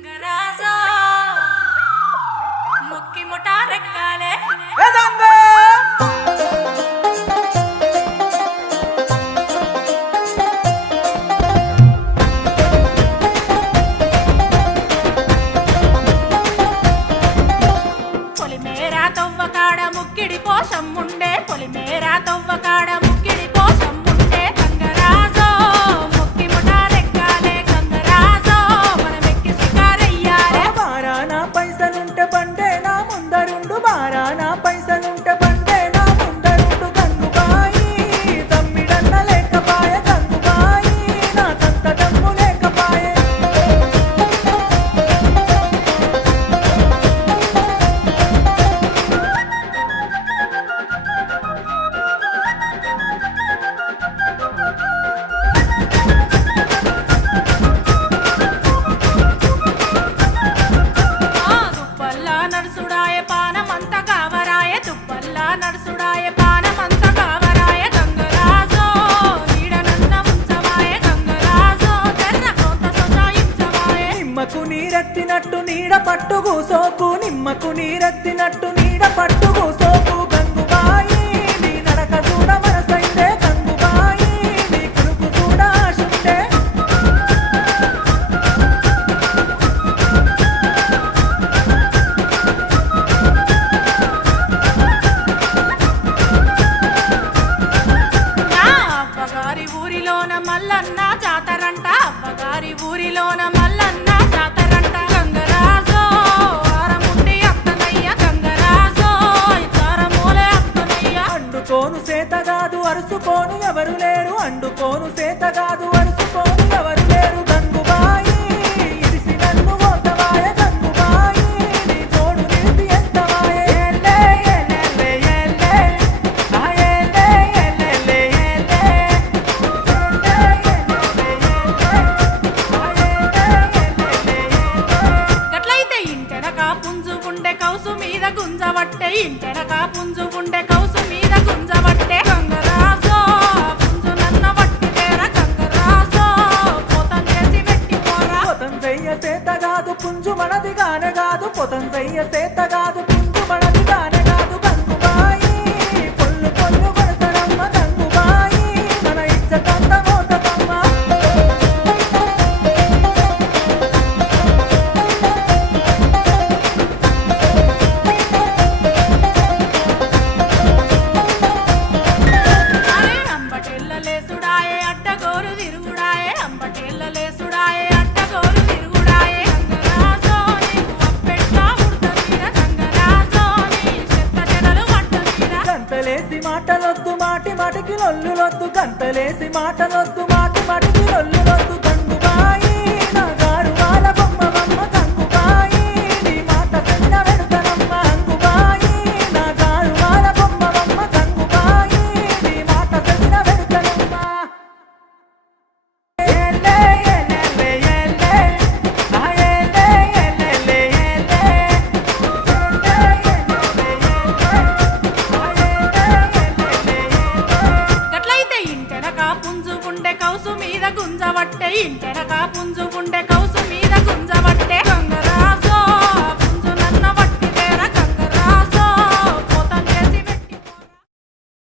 గంగరాజా ముక్కి ముటారెక్కాలే పొలిమేరా తవ్వకాడ ముక్కిడి పోషం ఉండే పొలిమేరా తవ్వకాడ ముక్కిడి పోషం ఉండే గంగరాజో ముక్కి ముటారెక్కాలే గంగరాజో మనమెక్కి షికారయ్యాలే బారానా పైసలుంటే బండే నా ముందరుండు బారానా పైసలుంటే బండే నా ముందరుండు గంగుబాయి తమ్మిడన్న లేకపాయ గంగుబాయి నా సంత దమ్ము లేకపాయే దుప్పల్లా నడుసుడాయ పానమంత కావరాయ దుప్పల్లా నడుసుడాయ పానమంత కావరాయ గంగరాజో నీడనన్న ఉంచవాయ గంగరాజో తెర్ర కోత సొచాయించవాయ నిమ్మకు నీరెత్తినట్టు నీడ పట్టు కూసోకు నిమ్మకు నీరెత్తినట్టు నీడ పట్టు కూసోకు గంగుబాయి నీ నడక చూడ మనసైందే గంగుబాయి నీ కురుకు చూడ ఆశుండే నా అవ్వగారి ఊరిలోన మల్లన్న జాతరంట అవ్వగారి ఊరిలోన మల్లన్న జాతరంట గంగరాజో ఆరముండి అత్తనయ్య గంగరాజో ఇతారమూలే అత్తనయ్య అండుకోను సేతగాదు అరుసుకోను ఎవరు లేరు అండుకోను సేతగాదు అరుసుకోను ఎవరు లేరు గంగుబాయి ఇడిసి నన్ను మోతవాయ గంగుబాయి నీ తోడు నిలిపి ఎంతవాయే ఏలే ఏలే ఏలే ఆ ఏలే ఏలే ఏలే ఏలే ఏలే గట్లయితే ఇంటెనక పుంజు ఉండే కౌసు మీద గుంజవట్టే ఇంటెనక పుంజు ఉండే కౌసు మీద గుంజవట్టే గంగరాజో పుంజు నన్న వట్టి తేర గంగరాజో పోతం చేసి వెట్టి పోరా పొతం చెయ్య సేతగాదు పుంజు మనది గానే కాదు పొతం చెయ్య సేతగాదు పుంజు మనది గానే కాదు గంగుబాయి పొల్లు పొల్లు కొడతరమ్మ గంగుబాయి మన ఇచ్చతంత మోతకమ్మ అరే అంబటెల్లలేసుడాయే అడ్డగోరు తిరుగుడాయే అంబటెల్లలేసుడాయే అడ్డగోరు తిరుగుడాయే గంగరాజో నీకు అప్పెట్లా ఉడతీర గంగరాజో నీ చెత్త చెడలు పట్టతీర గంతలేసి మాటలొద్దు మాటి మాటికి లొల్లులొద్దు గంతలేసి మాటలొద్దు మాటి మాటికి లొల్లులొద్దు గంగుబాయి నా గారు వాళ్ళ బొమ్మవమ్మ గంగుబాయి నీ మాట సెన్న వెడుతనమ్మ గంగుబాయి నా గారు వాళ్ళ బొమ్మవమ్మ గంగుబాయి నీ మాట సెన్న వెడుతనమ్మ ఏలే ఏలే ఏలే ఆ ఏలే ఏలే ఏలే గట్లయితే ఇంటెనక పుంజు ఉండే కౌసు మీద గుంజవట్టే ఇంటెనక పుంజు